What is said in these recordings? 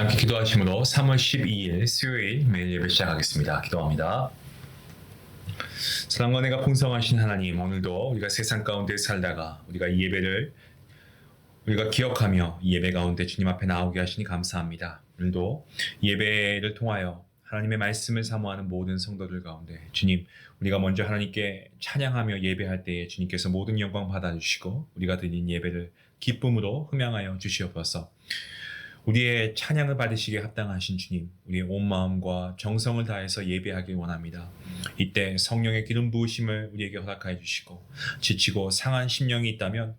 자, 함께 기도하심으로 3월 12일 수요일 매일 예배 시작하겠습니다. 기도합니다. 사랑과 은혜가 풍성하신 하나님, 오늘도 우리가 세상 가운데 살다가 우리가 이 예배를 우리가 기억하며 이 예배 가운데 주님 앞에 나오게 하시니 감사합니다. 오늘도 예배를 통하여 하나님의 말씀을 사모하는 모든 성도들 가운데 주님, 우리가 먼저 하나님께 찬양하며 예배할 때에 주님께서 모든 영광 받아주시고 우리가 드린 예배를 기쁨으로 흠양하여 주시옵소서. 우리의 찬양을 받으시기에 합당하신 주님, 우리의 온 마음과 정성을 다해서 예배하길 원합니다. 이때 성령의 기름 부으심을 우리에게 허락하여 주시고 지치고 상한 심령이 있다면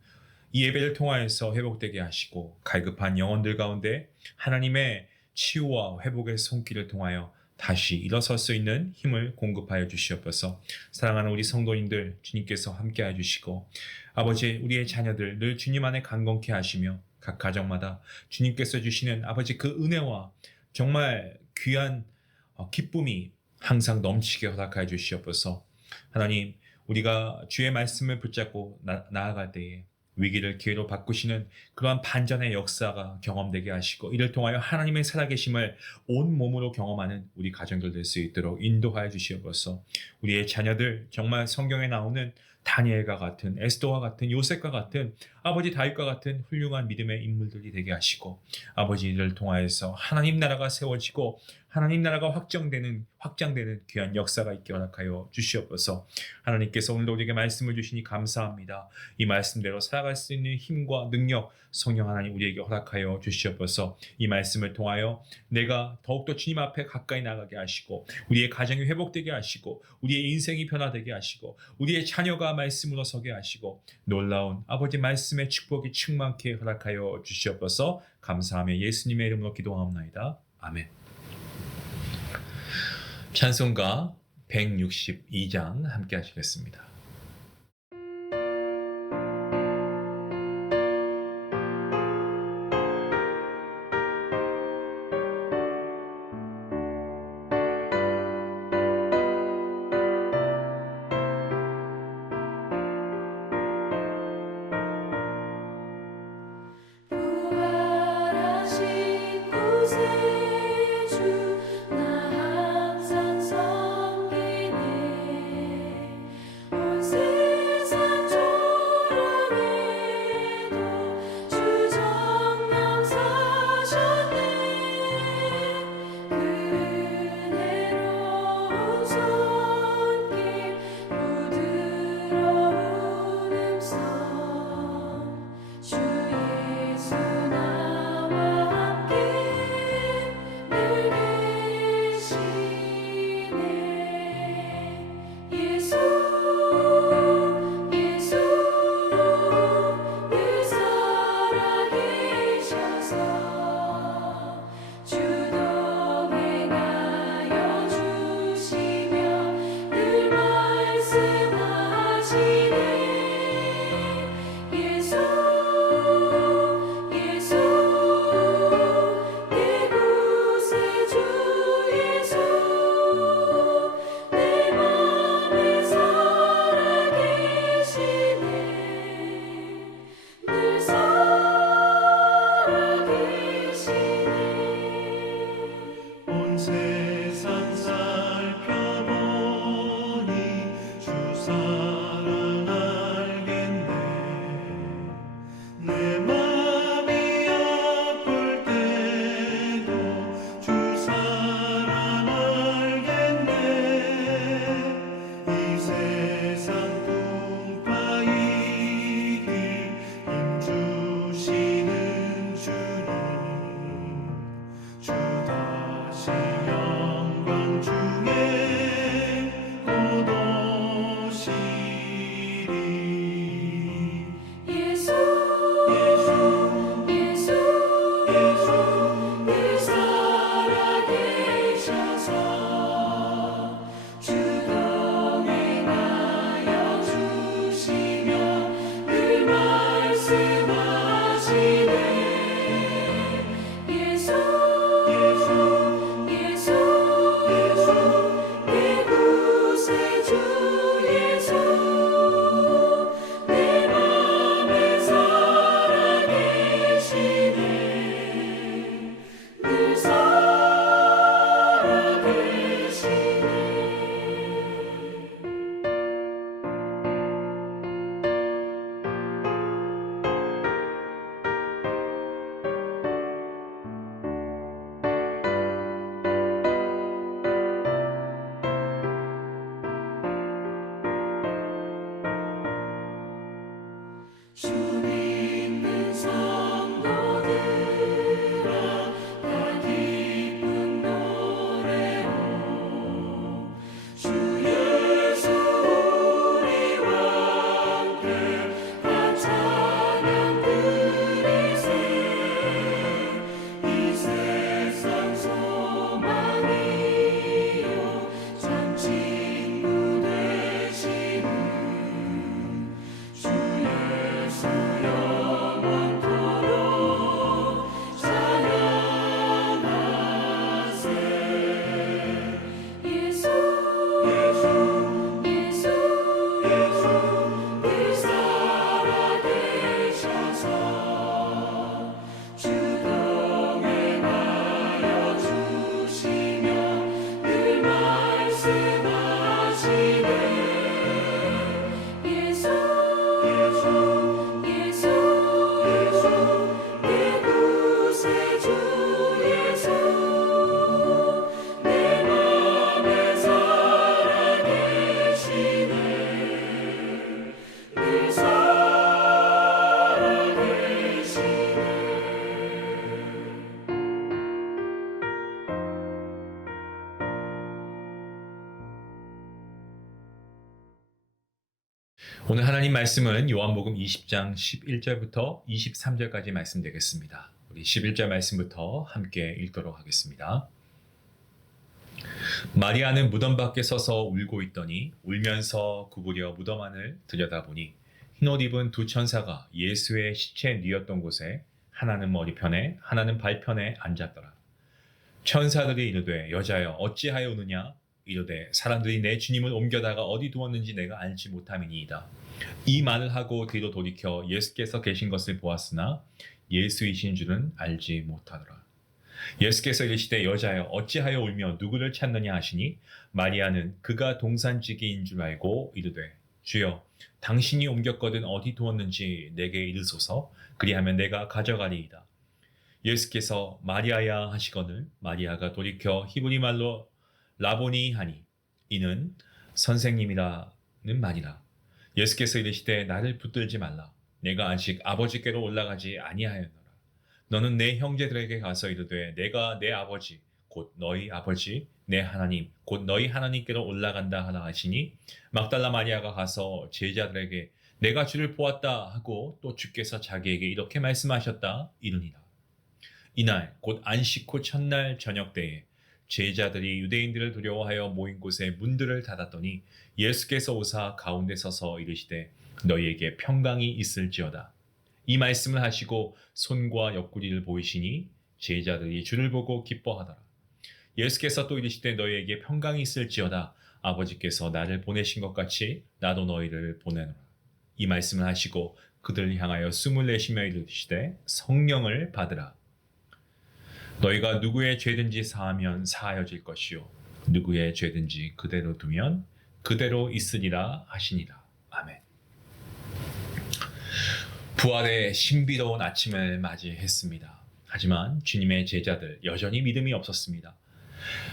이 예배를 통하여서 회복되게 하시고 갈급한 영혼들 가운데 하나님의 치유와 회복의 손길을 통하여 다시 일어설 수 있는 힘을 공급하여 주시옵소서. 사랑하는 우리 성도님들, 주님께서 함께해 주시고 아버지, 우리의 자녀들 늘 주님 안에 강건케 하시며 각 가정마다 주님께서 주시는 아버지 그 은혜와 정말 귀한 기쁨이 항상 넘치게 허락하여 주시옵소서. 하나님, 우리가 주의 말씀을 붙잡고 나아갈 때에 위기를 기회로 바꾸시는 그러한 반전의 역사가 경험되게 하시고 이를 통하여 하나님의 살아계심을 온 몸으로 경험하는 우리 가정들 될 수 있도록 인도하여 주시옵소서. 우리의 자녀들 정말 성경에 나오는 다니엘과 같은, 에스더와 같은, 요셉과 같은, 아버지 다윗과 같은 훌륭한 믿음의 인물들이 되게 하시고 아버지 이를 통하여서 하나님 나라가 세워지고 하나님 나라가 확장되는 귀한 역사가 있게 허락하여 주시옵소서. 하나님께서 오늘도 우리에게 말씀을 주시니 감사합니다. 이 말씀대로 살아갈 수 있는 힘과 능력 성령 하나님 우리에게 허락하여 주시옵소서. 이 말씀을 통하여 내가 더욱더 주님 앞에 가까이 나가게 하시고 우리의 가정이 회복되게 하시고 우리의 인생이 변화되게 하시고 우리의 자녀가 말씀으로 서게 하시고 놀라운 아버지 말씀의 축복이 충만케 허락하여 주시옵소서. 감사하며 예수님의 이름으로 기도하옵나이다. 아멘. 찬송가 162장 함께 하시겠습니다. 주 나 항상 섬기네 오늘 하나님 말씀은 요한복음 20장 11절부터 23절까지 말씀되겠습니다. 우리 11절 말씀부터 함께 읽도록 하겠습니다. 마리아는 무덤 밖에 서서 울고 있더니 울면서 구부려 무덤 안을 들여다보니 흰옷 입은 두 천사가 예수의 시체 뉘었던 곳에 하나는 머리편에 하나는 발편에 앉았더라. 천사들이 이르되 여자여 어찌하여 우느냐 이르되 사람들이 내 주님을 옮겨다가 어디 두었는지 내가 알지 못함이니이다. 이 말을 하고 뒤로 돌이켜 예수께서 계신 것을 보았으나 예수이신 줄은 알지 못하더라. 예수께서 이르시되 여자여 어찌하여 울며 누구를 찾느냐 하시니 마리아는 그가 동산지기인 줄 알고 이르되 주여 당신이 옮겼거든 어디 두었는지 내게 이르소서 그리하면 내가 가져가리이다. 예수께서 마리아야 하시거늘 마리아가 돌이켜 히브리 말로 라보니 하니 이는 선생님이라는 말이라. 예수께서 이르시되 나를 붙들지 말라. 내가 아직 아버지께로 올라가지 아니하였노라. 너는 내 형제들에게 가서 이르되 내가 내 아버지 곧 너희 아버지 내 하나님 곧 너희 하나님께로 올라간다 하라 하시니 막달라 마리아가 가서 제자들에게 내가 주를 보았다 하고 또 주께서 자기에게 이렇게 말씀하셨다 이르니라. 이날 곧 안식 후 첫날 저녁 때에 제자들이 유대인들을 두려워하여 모인 곳에 문들을 닫았더니 예수께서 오사 가운데 서서 이르시되 너희에게 평강이 있을지어다. 이 말씀을 하시고 손과 옆구리를 보이시니 제자들이 주를 보고 기뻐하더라. 예수께서 또 이르시되 너희에게 평강이 있을지어다. 아버지께서 나를 보내신 것 같이 나도 너희를 보내노라. 이 말씀을 하시고 그들을 향하여 숨을 내쉬며 이르시되 성령을 받으라. 너희가 누구의 죄든지 사하면 사하여질 것이요 누구의 죄든지 그대로 두면 그대로 있으리라 하시니라. 아멘. 부활의 신비로운 아침을 맞이했습니다. 하지만 주님의 제자들 여전히 믿음이 없었습니다.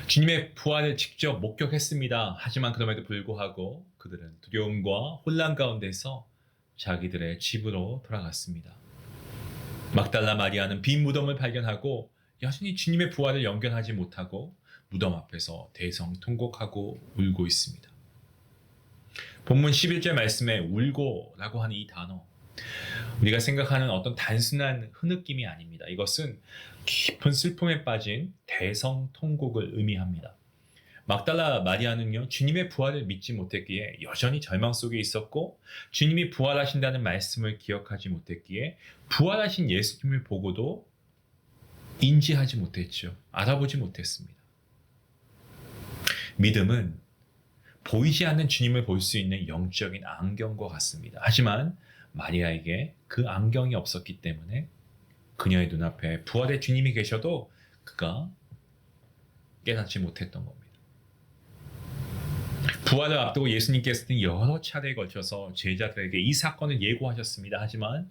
주님의 부활을 직접 목격했습니다. 하지만 그럼에도 불구하고 그들은 두려움과 혼란 가운데서 자기들의 집으로 돌아갔습니다. 막달라 마리아는 빈 무덤을 발견하고 여전히 주님의 부활을 연결하지 못하고 무덤 앞에서 대성통곡하고 울고 있습니다. 본문 11절 말씀에 울고라고 하는 이 단어, 우리가 생각하는 어떤 단순한 흐느낌이 아닙니다. 이것은 깊은 슬픔에 빠진 대성통곡을 의미합니다. 막달라 마리아는요, 주님의 부활을 믿지 못했기에 여전히 절망 속에 있었고 주님이 부활하신다는 말씀을 기억하지 못했기에 부활하신 예수님을 보고도 인지하지 못했죠. 알아보지 못했습니다. 믿음은 보이지 않는 주님을 볼 수 있는 영적인 안경과 같습니다. 하지만 마리아에게 그 안경이 없었기 때문에 그녀의 눈앞에 부활의 주님이 계셔도 그가 깨닫지 못했던 겁니다. 부활을 앞두고 예수님께서는 여러 차례에 걸쳐서 제자들에게 이 사건을 예고하셨습니다. 하지만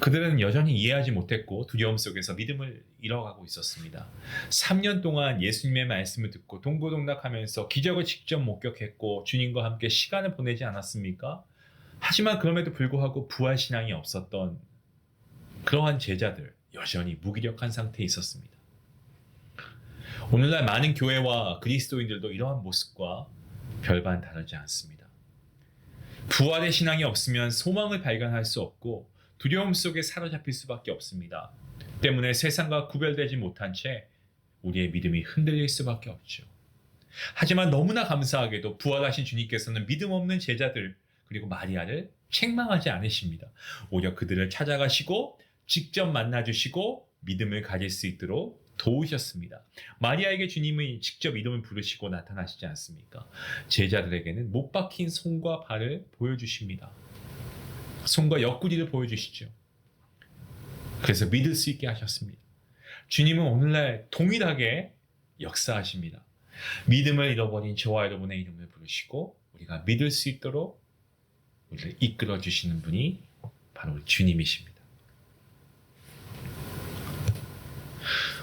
그들은 여전히 이해하지 못했고 두려움 속에서 믿음을 잃어가고 있었습니다. 3년 동안 예수님의 말씀을 듣고 동고동락하면서 기적을 직접 목격했고 주님과 함께 시간을 보내지 않았습니까? 하지만 그럼에도 불구하고 부활신앙이 없었던 그러한 제자들 여전히 무기력한 상태에 있었습니다. 오늘날 많은 교회와 그리스도인들도 이러한 모습과 별반 다르지 않습니다. 부활의 신앙이 없으면 소망을 발견할 수 없고 두려움 속에 사로잡힐 수밖에 없습니다. 때문에 세상과 구별되지 못한 채 우리의 믿음이 흔들릴 수밖에 없죠. 하지만 너무나 감사하게도 부활하신 주님께서는 믿음 없는 제자들 그리고 마리아를 책망하지 않으십니다. 오히려 그들을 찾아가시고 직접 만나주시고 믿음을 가질 수 있도록 도우셨습니다. 마리아에게 주님이 직접 이름을 부르시고 나타나시지 않습니까? 제자들에게는 못 박힌 손과 발을 보여주십니다. 손과 옆구리를 보여주시죠. 그래서 믿을 수 있게 하셨습니다. 주님은 오늘날 동일하게 역사하십니다. 믿음을 잃어버린 저와 여러분의 이름을 부르시고 우리가 믿을 수 있도록 우리를 이끌어 주시는 분이 바로 우리 주님이십니다.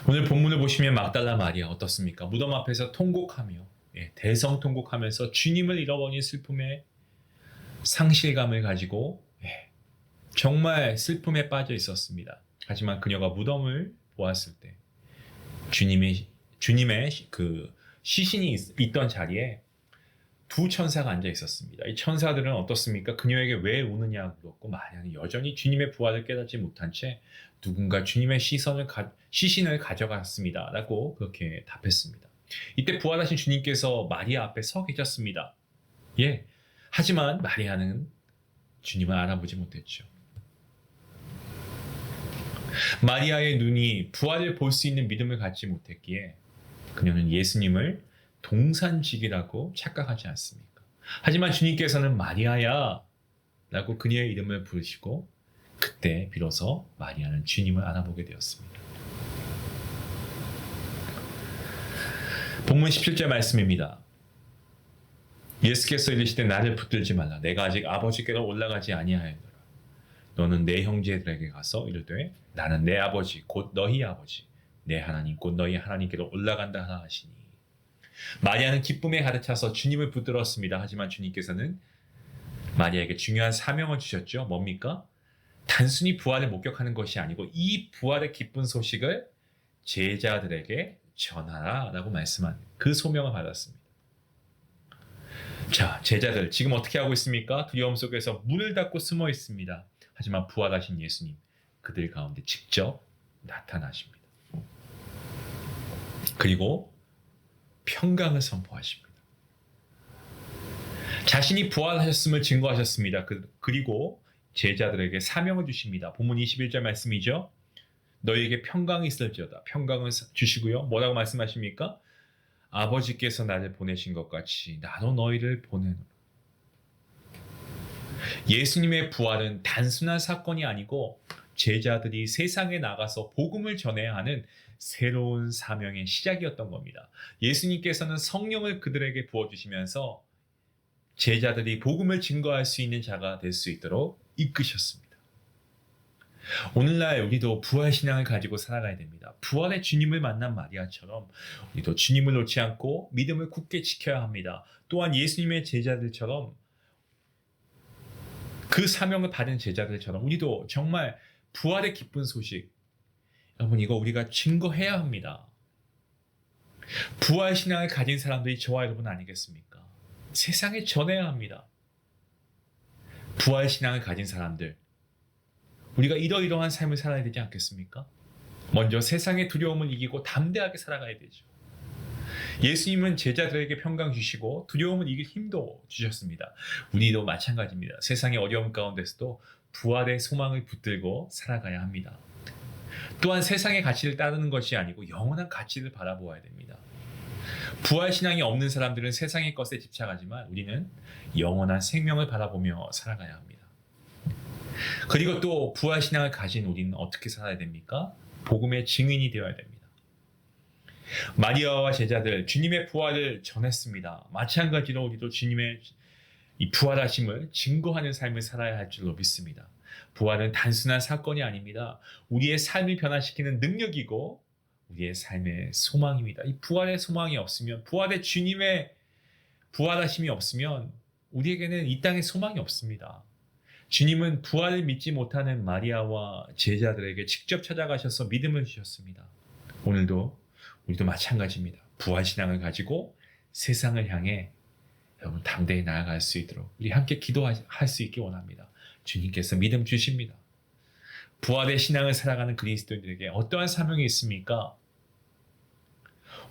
오늘 본문을 보시면 막달라 마리아 어떻습니까? 무덤 앞에서 통곡하며 대성통곡하면서 주님을 잃어버린 슬픔에 상실감을 가지고 정말 슬픔에 빠져 있었습니다. 하지만 그녀가 무덤을 보았을 때 주님의 그 시신이 있던 자리에 두 천사가 앉아 있었습니다. 이 천사들은 어떻습니까? 그녀에게 왜 우느냐 물었고 마리아는 여전히 주님의 부활을 깨닫지 못한 채 누군가 주님의 시신을 가져갔습니다. 라고 그렇게 답했습니다. 이때 부활하신 주님께서 마리아 앞에 서 계셨습니다. 예. 하지만 마리아는 주님을 알아보지 못했죠. 마리아의 눈이 부활을 볼 수 있는 믿음을 갖지 못했기에 그녀는 예수님을 동산직이라고 착각하지 않습니까? 하지만 주님께서는 마리아야 라고 그녀의 이름을 부르시고 그때 비로소 마리아는 주님을 알아보게 되었습니다. 본문 17절 말씀입니다. 예수께서 이르시되 나를 붙들지 말라. 내가 아직 아버지께로 올라가지 아니하였노라. 너는 내 형제들에게 가서 이르되 나는 내 아버지 곧 너희 아버지 내 하나님 곧 너희 하나님께로 올라간다 하라 하시니. 마리아는 기쁨에 가득 차서 주님을 붙들었습니다. 하지만 주님께서는 마리아에게 중요한 사명을 주셨죠. 뭡니까? 단순히 부활을 목격하는 것이 아니고 이 부활의 기쁜 소식을 제자들에게 전하라 라고 말씀한 그 소명을 받았습니다. 자, 제자들 지금 어떻게 하고 있습니까? 두려움 속에서 문을 닫고 숨어 있습니다. 하지만 부활하신 예수님 그들 가운데 직접 나타나십니다. 그리고 평강을 선포하십니다. 자신이 부활하셨음을 증거하셨습니다. 그리고 제자들에게 사명을 주십니다. 본문 21절 말씀이죠. 너희에게 평강이 있을지어다. 평강을 주시고요. 뭐라고 말씀하십니까? 아버지께서 나를 보내신 것 같이 나도 너희를 보내노라. 예수님의 부활은 단순한 사건이 아니고 제자들이 세상에 나가서 복음을 전해야 하는 새로운 사명의 시작이었던 겁니다. 예수님께서는 성령을 그들에게 부어주시면서 제자들이 복음을 증거할 수 있는 자가 될 수 있도록 이끄셨습니다. 오늘날 우리도 부활 신앙을 가지고 살아가야 됩니다. 부활의 주님을 만난 마리아처럼 우리도 주님을 놓지 않고 믿음을 굳게 지켜야 합니다. 또한 예수님의 제자들처럼 그 사명을 받은 제자들처럼 우리도 정말 부활의 기쁜 소식, 여러분 이거 우리가 증거해야 합니다. 부활 신앙을 가진 사람들이 저와 여러분 아니겠습니까? 세상에 전해야 합니다. 부활 신앙을 가진 사람들, 우리가 이러이러한 삶을 살아야 되지 않겠습니까? 먼저 세상의 두려움을 이기고 담대하게 살아가야 되죠. 예수님은 제자들에게 평강 주시고 두려움을 이길 힘도 주셨습니다. 우리도 마찬가지입니다. 세상의 어려움 가운데서도 부활의 소망을 붙들고 살아가야 합니다. 또한 세상의 가치를 따르는 것이 아니고 영원한 가치를 바라보아야 됩니다. 부활 신앙이 없는 사람들은 세상의 것에 집착하지만 우리는 영원한 생명을 바라보며 살아가야 합니다. 그리고 또 부활 신앙을 가진 우리는 어떻게 살아야 됩니까? 복음의 증인이 되어야 됩니다. 마리아와 제자들 주님의 부활을 전했습니다. 마찬가지로 우리도 주님의 이 부활하심을 증거하는 삶을 살아야 할 줄로 믿습니다. 부활은 단순한 사건이 아닙니다. 우리의 삶을 변화시키는 능력이고 우리의 삶의 소망입니다. 이 부활의 소망이 없으면, 부활의 주님의 부활하심이 없으면 우리에게는 이 땅에 소망이 없습니다. 주님은 부활을 믿지 못하는 마리아와 제자들에게 직접 찾아가셔서 믿음을 주셨습니다. 오늘도 우리도 마찬가지입니다. 부활 신앙을 가지고 세상을 향해 여러분 담대히 나아갈 수 있도록 우리 함께 기도할 수 있기 원합니다. 주님께서 믿음 주십니다. 부활의 신앙을 살아가는 그리스도인들에게 어떠한 사명이 있습니까?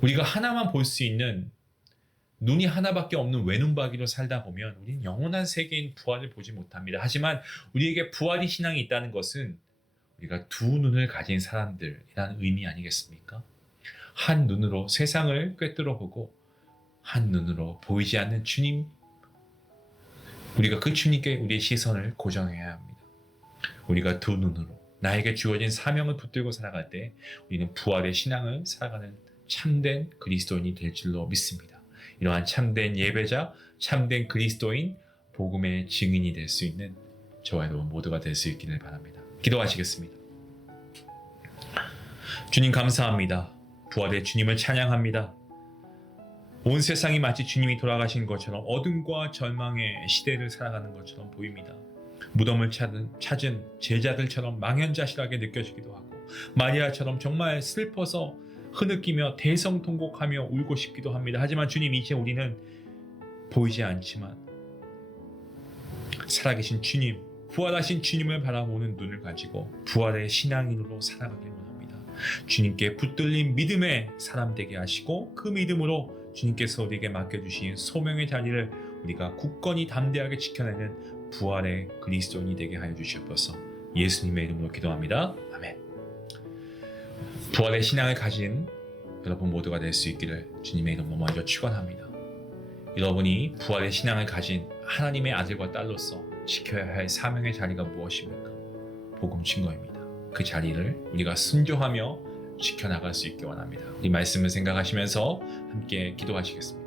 우리가 하나만 볼 수 있는 눈이 하나밖에 없는 외눈박이로 살다 보면 우리는 영원한 세계인 부활을 보지 못합니다. 하지만 우리에게 부활의 신앙이 있다는 것은 우리가 두 눈을 가진 사람들이라는 의미 아니겠습니까? 한 눈으로 세상을 꿰뚫어 보고 한 눈으로 보이지 않는 주님, 우리가 그 주님께 우리의 시선을 고정해야 합니다. 우리가 두 눈으로 나에게 주어진 사명을 붙들고 살아갈 때 우리는 부활의 신앙을 살아가는 참된 그리스도인이 될 줄로 믿습니다. 이러한 참된 예배자, 참된 그리스도인, 복음의 증인이 될 수 있는 저와 여러분 모두가 될 수 있기를 바랍니다. 기도하시겠습니다. 주님 감사합니다. 부활의 주님을 찬양합니다. 온 세상이 마치 주님이 돌아가신 것처럼 어둠과 절망의 시대를 살아가는 것처럼 보입니다. 무덤을 찾은 제자들처럼 망연자실하게 느껴지기도 하고 마리아처럼 정말 슬퍼서 흐느끼며 대성통곡하며 울고 싶기도 합니다. 하지만 주님, 이제 우리는 보이지 않지만 살아계신 주님, 부활하신 주님을 바라보는 눈을 가지고 부활의 신앙인으로 살아가길 원합니다. 주님께 붙들린 믿음의 사람 되게 하시고 그 믿음으로 주님께서 우리에게 맡겨주신 소명의 자리를 우리가 굳건히 담대하게 지켜내는 부활의 그리스도인이 되게 하여 주시옵소서. 예수님의 이름으로 기도합니다. 아멘. 부활의 신앙을 가진 여러분 모두가 될 수 있기를 주님의 이름으로 먼저 축원합니다. 여러분이 부활의 신앙을 가진 하나님의 아들과 딸로서 지켜야 할 사명의 자리가 무엇입니까? 복음 증거입니다. 그 자리를 우리가 순종하며 지켜나갈 수 있기 원합니다. 이 말씀을 생각하시면서 함께 기도하시겠습니다.